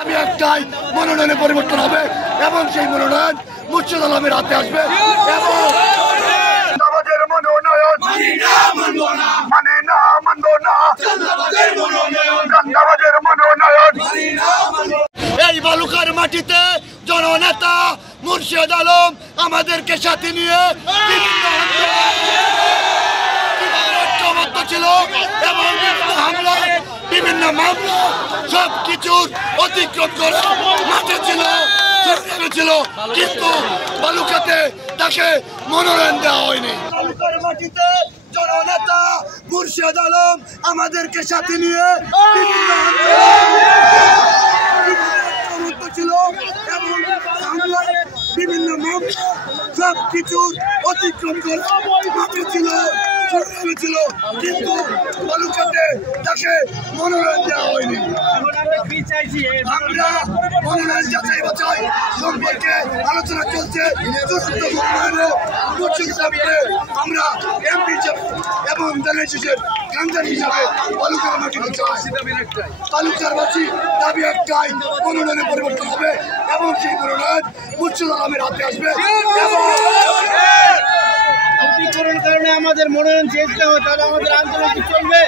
আমি একটাই মনোনয়নে পরিবর্তন হবে এবং সেই মনোনয়ন মুর্শিদ আলমের হাতে আসবে এবং আমাদের মনোনয়ন এই বালুকার মাটিতে জননেতা মুর্শিদ আলম আমাদেরকে সাথে নিয়ে ছিল এবং বিভিন্ন মামলা সবকিছুর অতিক্রম করে মাঠে ছিল কিন্তু বালুকাতে তাকে মনোনয়ন দেওয়া হয়নি। বালুকার মাটিতে জননেতা মুর্শিদ আলম আমাদেরকে সাথে নিয়ে ছিল এবং বিভিন্ন মামলা সবকিছুর অতিক্রম করে মাঠে ছিল কিন্তু বালুকাতে তাকে মনোনয়ন দেওয়া হয়নি। আমরা মনোনয়ন যাচাই বাছাই সম্পর্কে আলোচনা চলছে। আমরা এমপি হিসাবে এবং দেশের কান্দার হিসাবে বালুকার মাটিতে চাই। বালুকারবাসী দাবি একটাই, মনোনয়নে পরিবর্তন হবে এবং সেই মনোনয়ন মুর্শিদ আলমের হাতে আসবে। কারণে আমাদের মনোনয়ন চেয়েছিতে হবে, তাহলে আমাদের আন্দোলন চলবে।